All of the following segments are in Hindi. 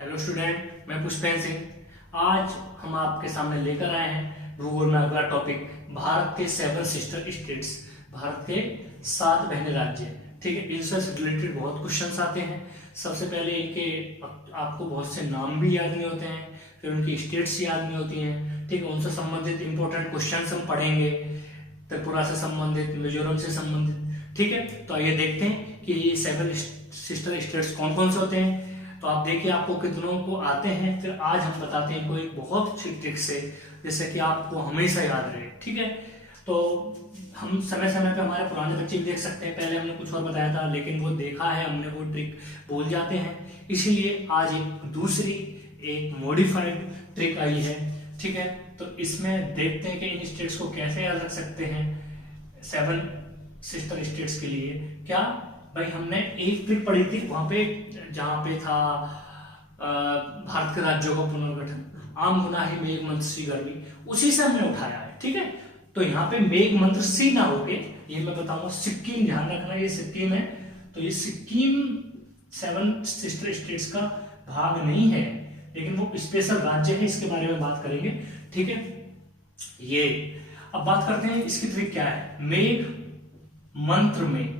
हेलो स्टूडेंट, मैं पुष्पेंद्र सिंह। आज हम आपके सामने लेकर आए हैं भूगोल में अगला टॉपिक, भारत के 7 सिस्टर स्टेट्स, भारत के 7 बहने राज्य। ठीक है, इनसे रिलेटेड बहुत क्वेश्चंस आते हैं। सबसे पहले इनके आपको बहुत से नाम भी याद नहीं होते हैं, फिर उनकी स्टेट्स याद नहीं होती हैं। ठीक है, उनसे संबंधित इंपॉर्टेंट क्वेश्चंस हम पढ़ेंगे, त्रिपुरा से संबंधित, मिजोरम से संबंधित। ठीक है, तो आइए देखते हैं कि ये 7 सिस्टर स्टेट्स कौन कौन से होते हैं। तो आप देखिए आपको कितनों को आते हैं, फिर आज हम बताते हैं कोई बहुत अच्छी ट्रिक से, जैसे कि आपको हमेशा याद रहे। ठीक है, तो हम समय समय पे हमारे पुराने बच्चे भी देख सकते हैं। पहले हमने कुछ और बताया था, लेकिन वो देखा है हमने, वो ट्रिक भूल जाते हैं। इसीलिए आज एक दूसरी, एक मॉडिफाइड ट्रिक आई है। ठीक है, तो इसमें देखते हैं कि इन स्टेट्स को कैसे याद रख सकते हैं 7 सिस्टर स्टेट्स के लिए। क्या भाई, हमने एक ट्रिक पढ़ी थी वहां पे, जहां पे था भारत के राज्यों का पुनर्गठन, आम गुना ही मेघ मंत्र सी गर्मी, उसी से हमने उठाया है। ठीक है, तो यहाँ पे मेघ मंत्र सी ना होके, ये मैं बताऊंगा सिक्किम, ध्यान रखना ये सिक्किम है, तो ये सिक्किम 7 सिस्टर स्टेट्स का भाग नहीं है, लेकिन वो स्पेशल राज्य है, इसके बारे में बात करेंगे। ठीक है, ये अब बात करते हैं इसकी ट्रिक क्या है। मेघ मंत्र में,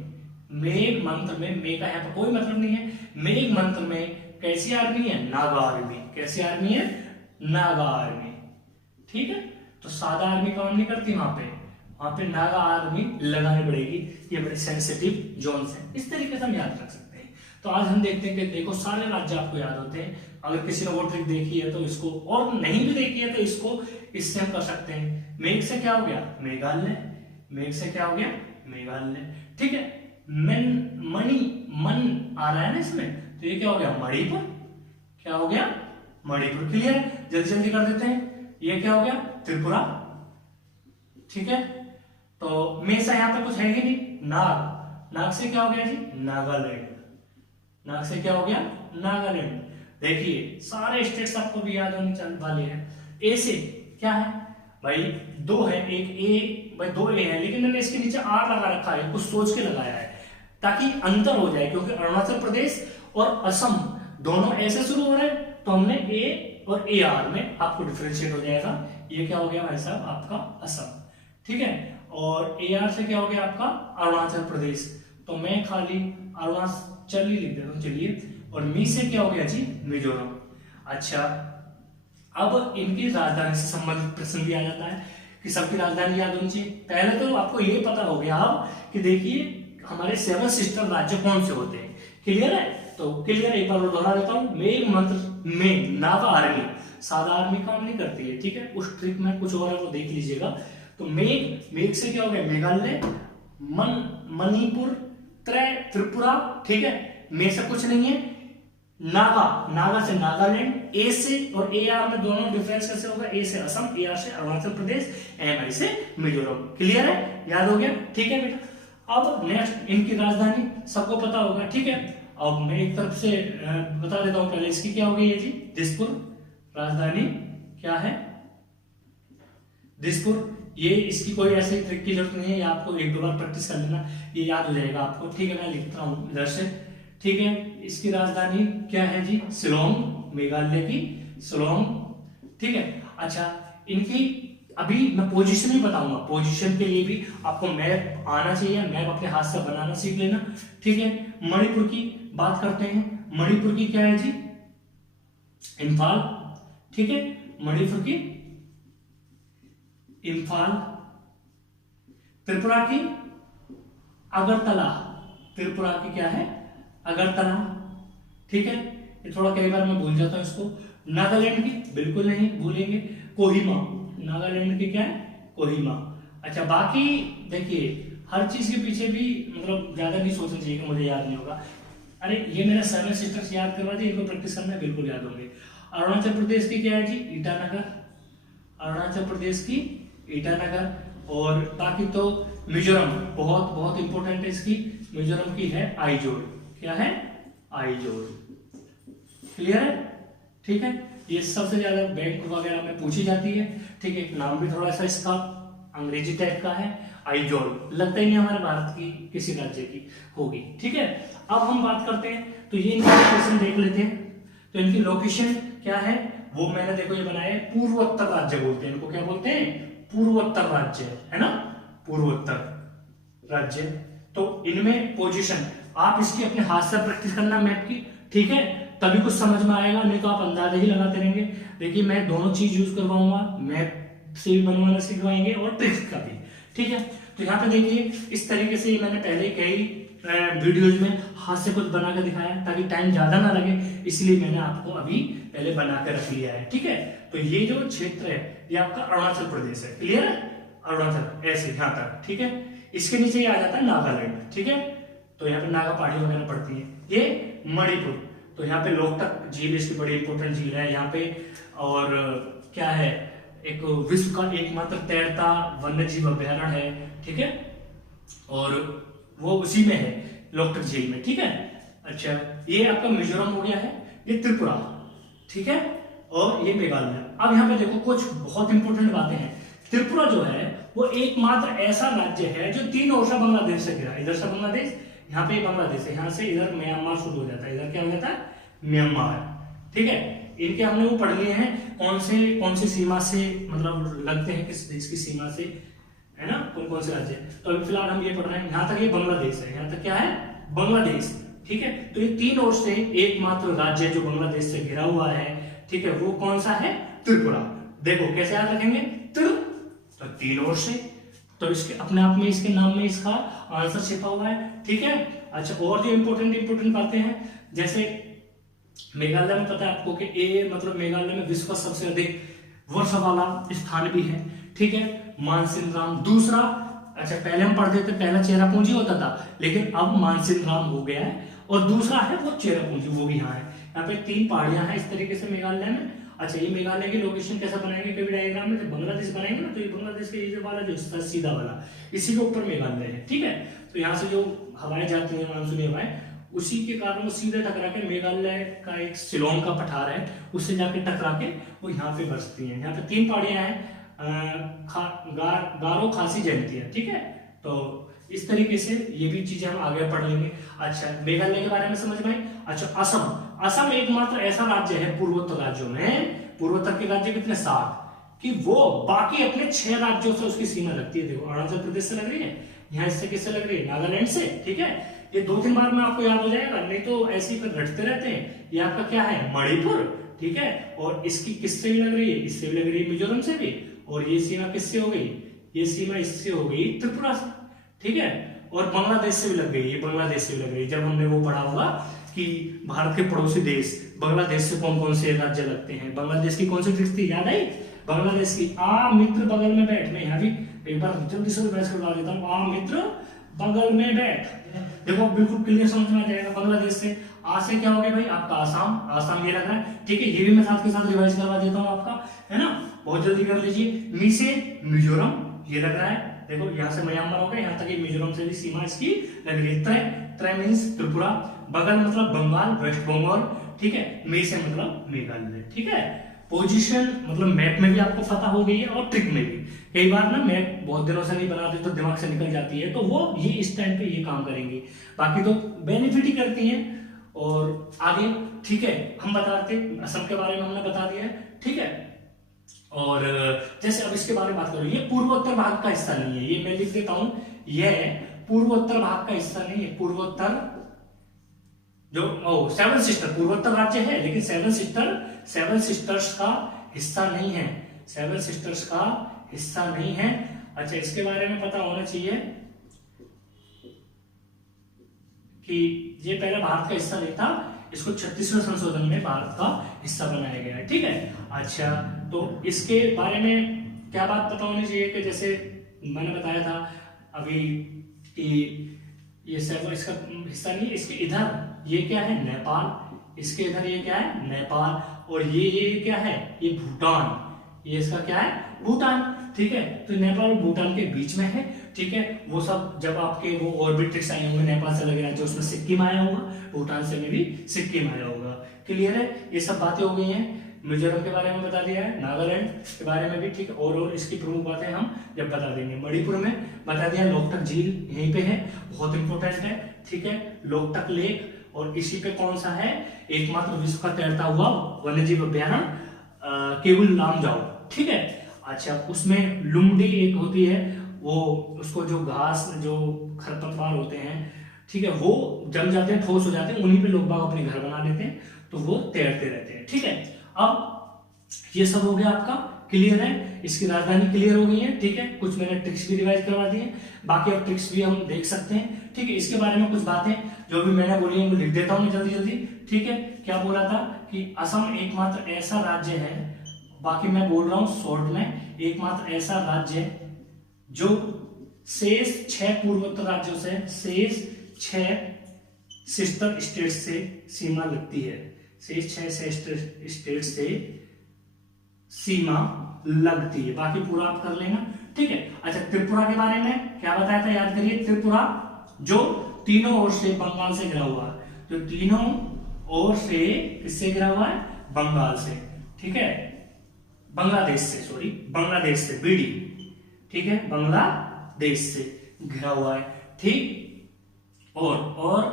मेघ मंत्र में, मेघ का यहाँ पर कोई मतलब नहीं है। मेघ मंत्र में कैसी आर्मी है? नागा आर्मी। कैसी आर्मी है? नागा आर्मी। ठीक है, तो सादा आर्मी काम नहीं करती वहां पे नागा आर्मी लगानी पड़ेगी। ये बड़े सेंसिटिव जोन्स हैं, इस तरीके से हम याद रख सकते हैं। तो आज हम देखते हैं कि देखो सारे राज्य आपको याद होते हैं। अगर किसी ने वो ट्रिक देखी है तो इसको, और नहीं भी देखी है तो इसको, इससे हम कर सकते हैं। मेघ से क्या हो गया? मेघालय। मेघ से क्या हो गया? मेघालय। ठीक है, मणि, मन आ रहा है ना इसमें, तो ये क्या हो गया? मणिपुर। क्या हो गया? मणिपुर। क्लियर है? जल्दी जल्दी कर देते हैं। ये क्या हो गया? त्रिपुरा। ठीक है, तो में से यहां पे कुछ है ही नहीं। नाग, नाग से क्या हो गया जी? नागालैंड। नाग से क्या हो गया? नागालैंड। देखिए सारे स्टेट्स आपको भी याद होने वाले हैं। ए से क्या है भाई? 2 है, एक ए भाई, 2 ए है, लेकिन मैंने इसके नीचे आर लगा रखा है, कुछ सोच के लगाया है ताकि अंतर हो जाए, क्योंकि अरुणाचल प्रदेश और असम दोनों ऐसे शुरू हो रहे हैं, तो हमने ए और ए आर में आपको डिफरेंशिएट हो जाएगा। ये क्या हो गया भाई साहब? आपका असम। ठीक है, और ए आर से क्या हो गया? आपका अरुणाचल प्रदेश। तो मैं खाली अरुणाचल ही लिख देता हूं, चलिए। और मी से क्या हो गया जी? मिजोरम। अच्छा, अब इनकी राजधानी से संबंधित प्रश्न भी आ जाता है कि सबकी राजधानी याद होनी चाहिए। पहले तो आपको ये पता हो गया अब कि देखिए हमारे 7 सिस्टर राज्य कौन से होते हैं। क्लियर है? तो क्लियर, एक बार दोहरा देता हूं। मेघ मंत्र में नागा आर्मी, सादा आर्मी काम नहीं करती है। ठीक है, उस ट्रिक में कुछ और है, वो देख लीजिएगा। तो मेघ, मेघ से क्या हो गया? मेघालय, मणिपुर, त्रिपुरा। ठीक है, में से कुछ नहीं है। नागा, नागा से नागालैंड। ए से और ए आर में दोनों डिफरेंस कैसे होगा? ए से असम, ए आर से अरुणाचल प्रदेश, एम आई से मिजोरम। क्लियर है? याद हो गया? ठीक है बेटा। अब नेक्स्ट, इनकी राजधानी सबको पता होगा। ठीक है, अब मैं एक तरफ से बता देता हूं पहले, इसकी क्या होगी? ये जी दिसपुर। राजधानी क्या है? दिसपुर। ये इसकी कोई ऐसी ट्रिक की जरूरत नहीं है, ये आपको 1-2 बार प्रैक्टिस कर लेना, ये याद हो जाएगा आपको। ठीक है, मैं लिखता हूं इधर से। ठीक है, इसकी राजधानी क्या है जी? शिलोंग, मेघालय की शिलोंग। ठीक है, अच्छा, इनकी अभी मैं पोजीशन भी बताऊंगा। पोजीशन के लिए भी आपको मैप आना चाहिए, मैप अपने हाथ से बनाना सीख लेना। ठीक है, मणिपुर की बात करते हैं। मणिपुर की क्या है जी? इंफाल। ठीक है, मणिपुर की इंफाल। त्रिपुरा की अगरतला। त्रिपुरा की क्या है? अगरतला। ठीक है, ये थोड़ा कई बार मैं भूल जाता हूं इसको। नागालैंड की बिल्कुल नहीं भूलेंगे, कोहिमा। नागालैंड की क्या है? कोहिमा। अच्छा, बाकी देखिए हर चीज के पीछे भी मतलब ज्यादा नहीं सोचना चाहिए कि मुझे याद नहीं होगा। अरे ये मेरा 7 सिस्टर्स याद करवा दिए, इनको प्रैक्टिस करना है, बिल्कुल याद होंगे। अरुणाचल प्रदेश की क्या है जी? ईटानगर। अरुणाचल प्रदेश की ईटानगर। और बाकी तो मिजोरम बहुत बहुत इंपॉर्टेंट है इसकी। मिजोरम की है आइजोल। क्या है? आइजोल। क्लियर है? ठीक है, ये सबसे ज्यादा बैंक वगैरह में पूछी जाती है। ठीक है, नाम भी थोड़ा सा इसका अंग्रेजी टाइप का है, आइजोल। लगता ही नहीं हमारे भारत की किसी राज्य की होगी। ठीक है, अब हम बात करते हैं, तो ये क्वेश्चन देख लेते हैं। तो इनकी लोकेशन क्या है वो मैंने देखो ये बनाया है, पूर्वोत्तर राज्य बोलते हैं इनको। क्या बोलते हैं? पूर्वोत्तर राज्य, है ना, पूर्वोत्तर राज्य। तो इनमें पोजीशन आप इसकी अपने हाथ से प्रैक्टिस करना मैप की, ठीक है, तभी कुछ समझ में आएगा, नहीं तो आप अंदाजे ही लगाते रहेंगे। देखिए मैं दोनों चीज यूज करवाऊंगा, मैप से भी बनवाना सिखवाएंगे और ट्रिक्स का भी, ठीक है। तो यहाँ पे देखिए इस तरीके से मैंने पहले कई वीडियोज में हाथ से कुछ बना कर दिखाया ताकि टाइम ज्यादा ना लगे, इसलिए मैंने आपको अभी पहले बना कर रख लिया है, ठीक है। तो ये जो क्षेत्र है ये आपका अरुणाचल प्रदेश है, क्लियर है, अरुणाचल ऐसे यहाँ तक, ठीक है। इसके नीचे ये आ जाता है नागालैंड, ठीक है, तो यहाँ पे नागा पहाड़ी वगैरह पड़ती है। ये मणिपुर, तो यहाँ पे लोकटक झील इसकी बड़ी इंपॉर्टेंट झील है यहाँ पे, और क्या है, एक विश्व का एकमात्र तैरता वन्य जीव अभ्यारण्य है, ठीक है, और वो उसी में है लोकटक झील में, ठीक है। अच्छा ये आपका मिजोरम हो गया है, ये त्रिपुरा, ठीक है, और ये मेघालय। अब यहाँ पे देखो कुछ बहुत इंपॉर्टेंट बातें हैं। त्रिपुरा जो है वो एकमात्र ऐसा राज्य है जो 3 ओर से बांग्लादेश से घिरा, इधर से बांग्लादेश, यहाँ पे बांग्लादेश है, यहाँ से इधर म्यांमार शुरू हो जाता है, इधर क्या हो जाता है, म्यांमार, ठीक है। इनके हमने वो पढ़ लिए हैं कौन सी सीमा से मतलब लगते हैं, किस देश की सीमा से, है ना, कौन से राज्य। तो अभी फिलहाल हम ये पढ़ रहे हैं, यहाँ तक ये बांग्लादेश है, यहाँ तक क्या है, बांग्लादेश, ठीक है। तो ये 3 ओर से एकमात्र राज्य जो बांग्लादेश से घिरा हुआ है, ठीक है, वो कौन सा है, त्रिपुरा। देखो कैसे याद रखेंगे, तो 3 ओर से, तो इसके अपने आप में इसके नाम में इसका आंसर छिपा हुआ है, ठीक है। अच्छा और जो इंपॉर्टेंट बातें हैं, जैसे मेघालय में पता है आपको कि ए मतलब मेघालय में विश्व का सबसे अधिक वर्षा वाला स्थान भी है, ठीक है, मानसिनराम दूसरा। अच्छा पहले हम पढ़ते थे पहला चेरापूंजी होता था, लेकिन अब मानसिनराम हो गया है, और दूसरा है वो चेरापूंजी, वो भी यहाँ है। यहाँ पे 3 पहाड़ियां हैं इस तरीके से मेघालय में। अच्छा ये मेघालय की लोकेशन कैसा बनाएंगे कभी डायग्राम में, जब बांग्लादेश बनाएंगे ना, तो ये बांग्लादेश के ये वाला जो हिस्सा सीधा वाला, इसी के ऊपर मेघालय है, ठीक है। तो यहाँ से जो हवाएं जाती हैं मानसूनी हवाएं, उसी के कारण वो सीधे टकरा के मेघालय का एक शिलोंग का पठार है, उससे जाके टकरा के वो यहाँ पे बसती हैं। यहाँ पे 3 पहाड़ियां हैं, गारो खासी जयंतिया, ठीक है। तो इस तरीके से ये भी चीजें हम आगे पढ़ लेंगे। अच्छा मेघालय के बारे में समझ में आई। अच्छा असम एकमात्र ऐसा राज्य है पूर्वोत्तर राज्यों में, पूर्वोत्तर के राज्य कितने 7, कि वो बाकी अपने 6 राज्यों से उसकी सीमा लगती है। देखो अरुणाचल प्रदेश से लग रही है, यहाँ इससे किससे लग रही है, नागालैंड से, ठीक है। ये 2-3 बार में आपको याद हो जाएगा, नहीं तो ऐसे ही रटते रहते हैं। ये आपका क्या है, मणिपुर, ठीक है, और इसकी किससे भी लग रही है, इससे भी लग रही है, मिजोरम से भी, और ये सीमा किससे हो गई, ये सीमा इससे हो गई त्रिपुरा से, ठीक है, और बांग्लादेश से भी लग गई, ये बांग्लादेश से भी लग गई। जब हमने वो पढ़ा होगा कि भारत के पड़ोसी देश बांग्लादेश से कौन कौन से राज्य लगते हैं, बांग्लादेश की कौन सी ट्रिक्स थी याद आई, बांग्लादेश की आ मित्र बगल में बैठ, मैं यहाँ भी एक बार जल्दी से बैठ करवा देता हूँ, आ मित्र बगल में बैठ, देखो बिल्कुल क्लियर समझ में आ जाएगा। बांग्लादेश से आ से क्या हो गया भाई आपका आसाम ये लग रहा है, ठीक है, ये भी मैं साथ के साथ रिवाइज करवा देता हूँ आपका, है ना, बहुत जल्दी कर लीजिए। मी से मिजोरम ये लग रहा है, देखो यहाँ से म्यांमार हो गया, यहाँ तक ये मिजोरम से भी सीमा इसकी लग रही है। त्रय मींस त्रिपुरा, बगल मतलब बंगाल, वेस्ट बंगाल, ठीक है, मे से मतलब मेघालय, ठीक है। पोजीशन मतलब मैप में भी आपको पता हो गई है और ट्रिक में भी। कई बार ना मैप बहुत दिनों से नहीं बनाते तो दिमाग से निकल जाती है, तो वो ये इस टाइम पे ये काम करेंगे, बाकी तो बेनिफिट ही करती हैं। और आगे ठीक है हम बताते, असम के बारे में हमने बता दिया है, ठीक है। और जैसे अब इसके बारे में बात करो, ये पूर्वोत्तर भाग का हिस्सा नहीं है, ये मैं लिख देता हूं, यह पूर्वोत्तर भाग का हिस्सा नहीं है। पूर्वोत्तर जो 7 सिस्टर पूर्वोत्तर राज्य है, लेकिन 7 सिस्टर्स का हिस्सा नहीं है, 7 सिस्टर्स का हिस्सा नहीं है। अच्छा इसके बारे में पता होना चाहिए कि ये पहले भारत का हिस्सा नहीं था, इसको 36वें संशोधन में भारत का हिस्सा बनाया गया है, ठीक है। अच्छा तो इसके बारे में क्या बात पता होनी चाहिए कि जैसे मैंने बताया था अभी कि ये सब इसका हिस्सा नहीं है, इसके इधर ये क्या है नेपाल, इसके इधर ये क्या है नेपाल, और ये क्या है ये भूटान, ये इसका क्या है भूटान, ठीक है। तो नेपाल और भूटान के बीच में है, ठीक है। वो सब जब आपके वो ऑर्बिट्रिक्स आए होंगे नेपाल से लगे जो उसमें सिक्किम आया होगा, भूटान से में भी सिक्किम आया होगा, क्लियर है। ये सब बातें हो गई हैं, मिजोरम के बारे में बता दिया है, नागालैंड के बारे में भी, ठीक है। और इसकी प्रमुख बातें हम जब बता देंगे। मणिपुर में बता दिया लोकटक झील यहीं पे है, बहुत इंपॉर्टेंट है, ठीक है। लोकटक लेक और इसी पे कौन सा है एकमात्र विश्व का तैरता हुआ वन्यजीव अभ्यारण्य केवल लामजाओ, ठीक है। अच्छा, उसमें लुमडी एक होती है, वो उसको जो घास जो खरपतवार होते हैं, ठीक है, वो जम जाते हैं, ठोस हो जाते हैं, उन्हीं पे लोग बाग अपने घर बना लेते हैं, तो वो तैरते रहते हैं, ठीक है। अब ये सब हो गया आपका, क्लियर है, इसकी राजधानी क्लियर हो गई है, ठीक है। कुछ मैंने ट्रिक्स भी रिवाइज करवा दी है, बाकी अब ट्रिक्स भी हम देख सकते हैं, ठीक है। इसके बारे में कुछ बातें जो भी मैंने बोली है वो लिख देता हूँ जल्दी जल्दी, ठीक है। क्या बोला था कि असम एकमात्र ऐसा राज्य है, बाकी मैं बोल रहा हूँ शॉर्ट में, एकमात्र ऐसा राज्य जो शेष 6 पूर्वोत्तर राज्यों से, शेष 6 सिस्टर स्टेट से सीमा लगती है, शेष 6 स्टेट से सीमा लगती है, बाकी पूरा आप कर लेना, ठीक है। अच्छा, त्रिपुरा के बारे में क्या बताया था, याद करिए। त्रिपुरा जो तीनों ओर से बंगाल से घिरा हुआ है, जो तीनों ओर से किससे घिरा हुआ है, बंगाल से, ठीक है, बांग्लादेश से, सॉरी बांग्लादेश से, बीडी, ठीक है, बांग्लादेश से घिरा हुआ है, ठीक। और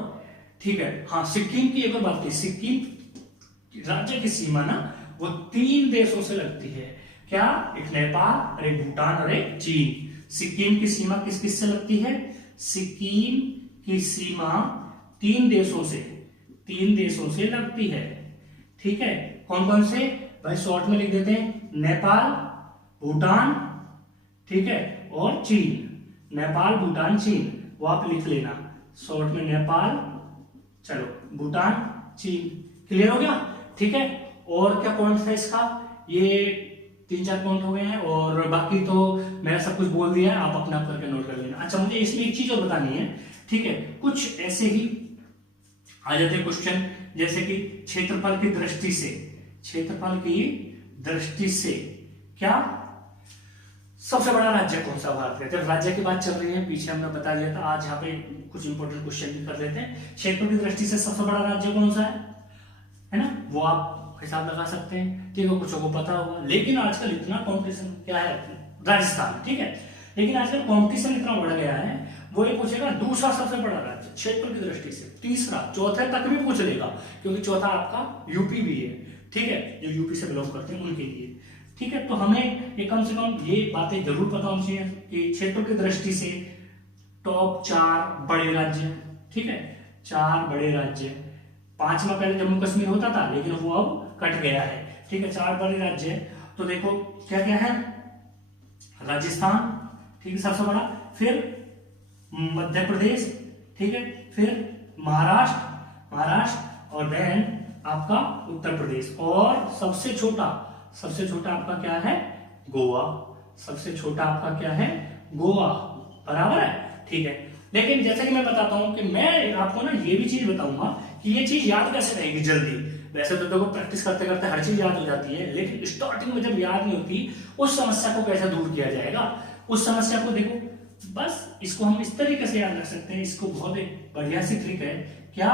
ठीक है, हाँ, सिक्किम की एक और बात थी, सिक्किम राज्य की सीमा ना वो 3 देशों से लगती है, क्या, एक नेपाल, एक भूटान और एक चीन। सिक्किम की सीमा किस किस से लगती है, सिक्किम की सीमा 3 देशों से लगती है, ठीक है। कौन कौन से भाई, शॉर्ट में लिख देते हैं, नेपाल, भूटान, ठीक है, और चीन। नेपाल, भूटान, चीन, वो आप लिख लेना शॉर्ट में, नेपाल, चलो, भूटान, चीन, क्लियर हो गया, ठीक है। और क्या पॉइंट था इसका, ये 3-4 पॉइंट हो गए हैं, और बाकी तो मैंने सब कुछ बोल दिया है, आप अपना करके नोट कर लेना। अच्छा, मुझे इसमें एक चीज और बतानी है, ठीक है, कुछ ऐसे ही आ जाते हैं क्वेश्चन, जैसे कि क्षेत्रफल की दृष्टि से क्या सबसे बड़ा राज्य कौन सा भारत का, जब राज्य की बात चल रही है, पीछे हमने बता दिया था, आज यहाँ पे कुछ इंपॉर्टेंट क्वेश्चन भी कर लेते हैं। क्षेत्र की दृष्टि से सबसे बड़ा राज्य कौन सा है ना, वो आप हिसाब लगा सकते हैं, ठीक है, कुछ को पता होगा। लेकिन आजकल इतना कॉम्पिटिशन क्या है, राजस्थान, ठीक है, लेकिन आजकल कॉम्पिटिशन इतना बढ़ गया है, वो ये पूछेगा दूसरा सबसे बड़ा राज्य क्षेत्र की दृष्टि से, तीसरा, चौथे तक भी पूछ लेगा, क्योंकि चौथा आपका यूपी भी है, ठीक है, जो यूपी से बिलोंग करते हैं उनके लिए, ठीक है। तो हमें ये कम से कम ये बातें जरूर पता होनी चाहिए कि क्षेत्र की दृष्टि से टॉप 4 बड़े राज्य, ठीक है, 4 बड़े राज्य, 5वां पहले जम्मू कश्मीर होता था, लेकिन वो अब कट गया है, ठीक है, 4 बड़े राज्य। तो देखो क्या क्या है, राजस्थान, ठीक है, सबसे बड़ा, फिर मध्य प्रदेश, ठीक है, फिर महाराष्ट्र, और देन आपका उत्तर प्रदेश, और सबसे छोटा आपका क्या है, गोवा, सबसे छोटा आपका क्या है, गोवा, बराबर है, ठीक है। लेकिन जैसे कि मैं बताता हूं कि मैं आपको ना ये भी चीज बताऊंगा कि ये चीज याद कैसे रहेगी जल्दी। वैसे तो देखो प्रैक्टिस करते करते हर चीज याद हो जाती है, लेकिन स्टार्टिंग में जब याद नहीं होती, उस समस्या को कैसे दूर किया जाएगा, उस समस्या को देखो, बस इसको हम इस तरीके से याद रख सकते हैं, इसको बहुत एक बढ़िया सी ट्रिक है, क्या,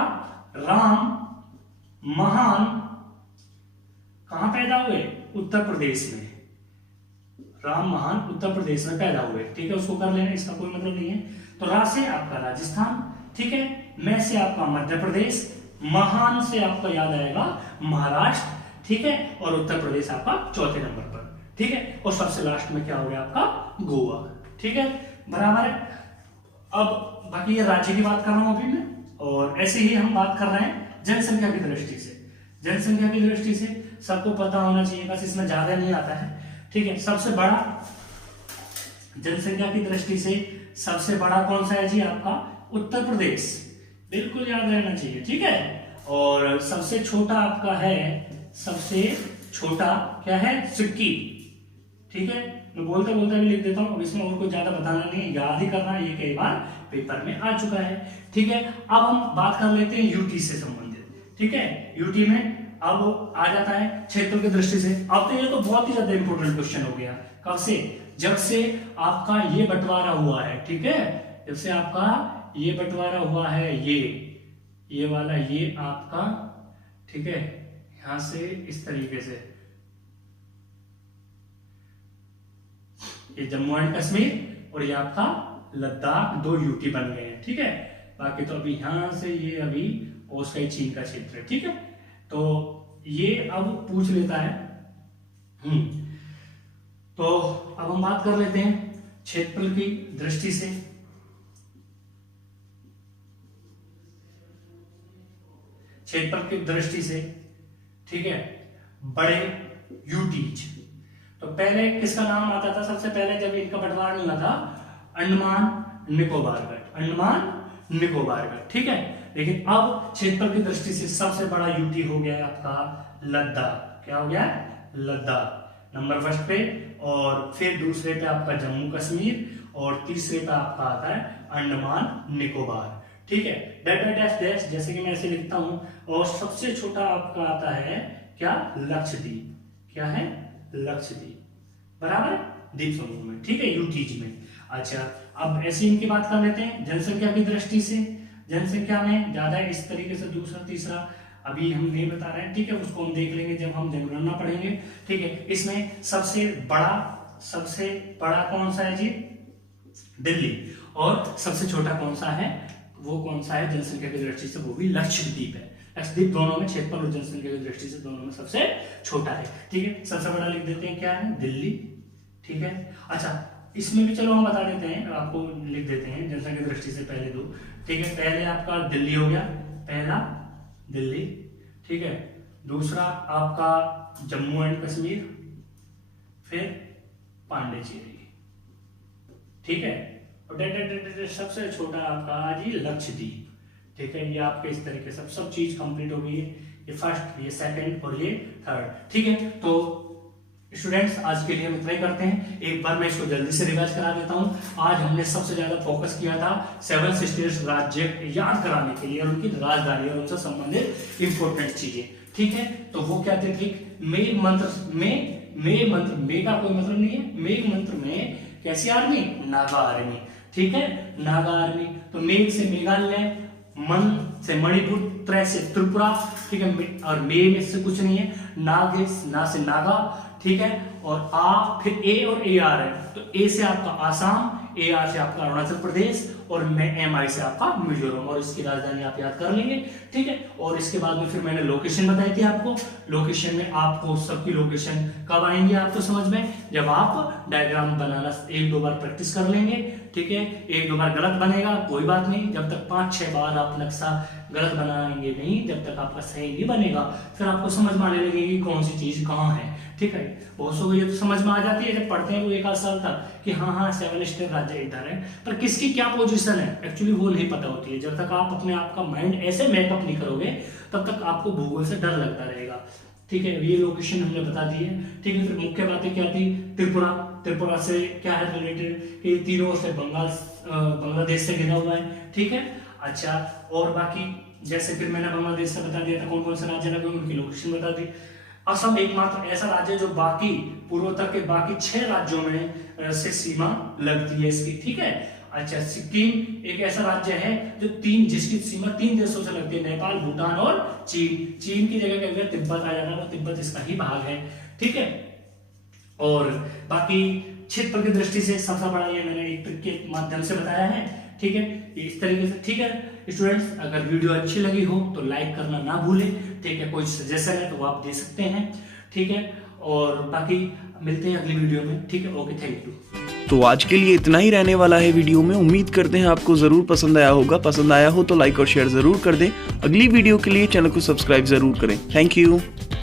राम महान कहां पैदा हुए, उत्तर प्रदेश में, राम महान उत्तर प्रदेश में पैदा हुए, ठीक है, उसको कर लेना, इसका कोई मतलब नहीं है। तो रा से आपका राजस्थान, ठीक है, मैं से आपका मध्य प्रदेश, महान से आपका याद आएगा महाराष्ट्र, ठीक है, और उत्तर प्रदेश आपका चौथे नंबर पर, ठीक है, और सबसे लास्ट में क्या हो गया आपका, गोवा, ठीक है, बराबर है। अब बाकी ये राज्य की बात कर रहा हूं अभी मैं, और ऐसे ही हम बात कर रहे हैं जनसंख्या की दृष्टि से। जनसंख्या की दृष्टि से सबको पता होना चाहिए, बस इसमें ज्यादा नहीं आता है, ठीक है। सबसे बड़ा जनसंख्या की दृष्टि से सबसे बड़ा कौन सा है जी, आपका उत्तर प्रदेश, बिल्कुल याद रहना चाहिए, ठीक है। और सबसे छोटा आपका है, सबसे छोटा क्या है, सिक्किम, ठीक है, मैं बोलते बोलते भी लिख देता हूं, अब इसमें और कुछ ज्यादा बताना नहीं है, याद ही करना है, ये कई बार पेपर में आ चुका है, ठीक है। अब हम बात कर लेते हैं यूटी से संबंधित, ठीक है, यूटी में अब आ जाता है क्षेत्र की दृष्टि से। अब तो ये तो बहुत ही ज्यादा इंपॉर्टेंट क्वेश्चन हो गया, कब से, जब से आपका ये बंटवारा हुआ है, ठीक है, जब से आपका ये बंटवारा हुआ है, ये वाला, ये आपका, ठीक है, यहां से इस तरीके से, ये जम्मू एंड कश्मीर और ये आपका लद्दाख, 2 यूटी बन गए हैं, ठीक है। बाकी तो अभी यहां से ये अभी उसका ही चीन का क्षेत्र है। ठीक है, तो ये अब पूछ लेता है। तो अब हम बात कर लेते हैं क्षेत्रफल की दृष्टि से। क्षेत्रफल की दृष्टि से, ठीक है, बड़े यूटीज। तो पहले किसका नाम आता था? सबसे पहले जब इनका बंटवारा नहीं हुआ था, अंडमान निकोबार गढ़, अंडमान निकोबार गढ़। ठीक है, लेकिन अब क्षेत्रफल की दृष्टि से सबसे बड़ा यूटी हो गया है आपका लद्दाख। क्या हो गया? लद्दाख नंबर फर्स्ट पे, और फिर दूसरे पे आपका जम्मू कश्मीर, और तीसरे पे आपका आता है अंडमान निकोबार। ठीक है, डैश डैश डैश, जैसे कि मैं ऐसे लिखता हूं। और सबसे छोटा आपका आता है क्या? लक्षद्वीप। क्या है? लक्षद्वीप, बराबर, द्वीप समूह में। ठीक है, यूटीज में। अच्छा, अब ऐसे इनकी बात कर लेते हैं जनसंख्या की दृष्टि से। जनसंख्या में ज्यादा इस तरीके से दूसरा तीसरा अभी हम नहीं बता रहे हैं। ठीक है, उसको हम देख लेंगे जब हम जनगणना पढ़ेंगे। ठीक है, इसमें सबसे बड़ा कौन सा है जी? दिल्ली। और सबसे छोटा कौन सा है? वो कौन सा है जनसंख्या की दृष्टि से? वो भी लक्षद्वीप है। लक्षद्वीप दोनों में क्षेत्रफल और जनसंख्या की दृष्टि से दोनों में सबसे छोटा है। ठीक है, सबसे बड़ा लिख देते हैं, क्या है? दिल्ली। ठीक है, अच्छा, इसमें भी चलो हम बता देते हैं, आपको लिख देते हैं जनसंख्या की दृष्टि से पहले दो। ठीक है, पहले आपका दिल्ली हो गया, पहला दिल्ली। ठीक है, दूसरा आपका जम्मू एंड कश्मीर, फिर पांडिचेरी। ठीक है, और सबसे छोटा आपका जी लक्षद्वीप। ठीक है, ये आपके इस तरीके से सब चीज कंप्लीट हो गई है। ये फर्स्ट, ये सेकंड और ये थर्ड। ठीक है, तो स्टूडेंट्स आज के लिए हम इतना ही करते हैं। एक बार मैं इसको जल्दी से रिवाइज करा देता हूं। आज हमने सबसे ज्यादा फोकस किया था 7 स्टेट्स राज्य याद कराने के लिए और उनकी राजधानी और उनसे संबंधित इंपोर्टेंट चीजें। ठीक है, तो वो क्या थे? ठीक, मेघ मंत्र में, मे का कोई मतलब नहीं है। मेघ मंत्र में कैसी आर्मी? नागा आर्मी। ठीक है, नागा आर्मी। तो मेघ से मेघालय, मन से मणिपुर, त्रै से त्रिपुरा। ठीक है, और मे में से कुछ नहीं है। नाग है, ना से नागा। ठीक है, और आ, फिर ए और ए आर है। तो ए से आपका आसाम, ए आर से आपका अरुणाचल प्रदेश, और एम आई से आपका मिजोरम, और इसकी राजधानी आप याद कर लेंगे। ठीक है, और इसके बाद में फिर मैंने लोकेशन बताई थी आपको। लोकेशन में आपको सबकी लोकेशन कब आएंगे आपको समझ में? जब आप डायग्राम बनाना 1-2 बार प्रैक्टिस कर लेंगे। ठीक है, 1-2 बार गलत बनेगा कोई बात नहीं, जब तक 5-6 बार आप नक्शा गलत बनाएंगे नहीं, जब तक आपका सही नहीं बनेगा, फिर आपको समझ में आने लगेगी कौन सी चीज कहाँ है। ठीक है, बहुत सो ये तो समझ में आ जाती है जब पढ़ते हैं वो 1 आध साल तक कि हाँ 7 स्टेट राज्य इधर है, पर किसकी क्या पोजीशन है एक्चुअली वो नहीं पता होती है। जब तक आप अपने आप का माइंड ऐसे मेकअप नहीं करोगे तब तक आपको भूगोल से डर लगता रहेगा। ठीक है, ये लोकेशन हमने बता दी है। ठीक है, फिर मुख्य बातें क्या थी? त्रिपुरा से क्या है रिलेटेड? ये तीनों से बांग्लादेश से घिरा हुआ है। ठीक है, अच्छा, और बाकी जैसे फिर मैंने बांग्लादेश से बता दिया था कौन कौन से राज्य लगे, उनकी लोकेशन बता दी। असम एकमात्र ऐसा राज्य जो बाकी पूर्वोत्तर के बाकी 6 राज्यों में से सीमा लगती है इसकी। ठीक है, अच्छा, सिक्किम एक ऐसा राज्य है जो जिसकी सीमा 3 देशों से लगती है, नेपाल, भूटान और चीन। चीन की जगह क्या तिब्बत आ जाता है, तिब्बत इसका ही भाग है। ठीक है, और बाकी क्षेत्रफल की दृष्टि से सबसे बड़ा ये मैंने एक ट्रिक के माध्यम से बताया है। ठीक है, इस तरीके से। ठीक है स्टूडेंट्स, अगर वीडियो अच्छी लगी हो तो लाइक करना ना भूलें। ठीक है, कोई सजेशन है तो वो आप दे सकते हैं। ठीक है, और बाकी मिलते हैं अगली वीडियो में। ठीक है, ओके, थैंक यू। तो आज के लिए इतना ही रहने वाला है वीडियो में। उम्मीद करते हैं आपको ज़रूर पसंद आया होगा। पसंद आया हो तो लाइक और शेयर ज़रूर कर दें। अगली वीडियो के लिए चैनल को सब्सक्राइब ज़रूर करें। Thank you.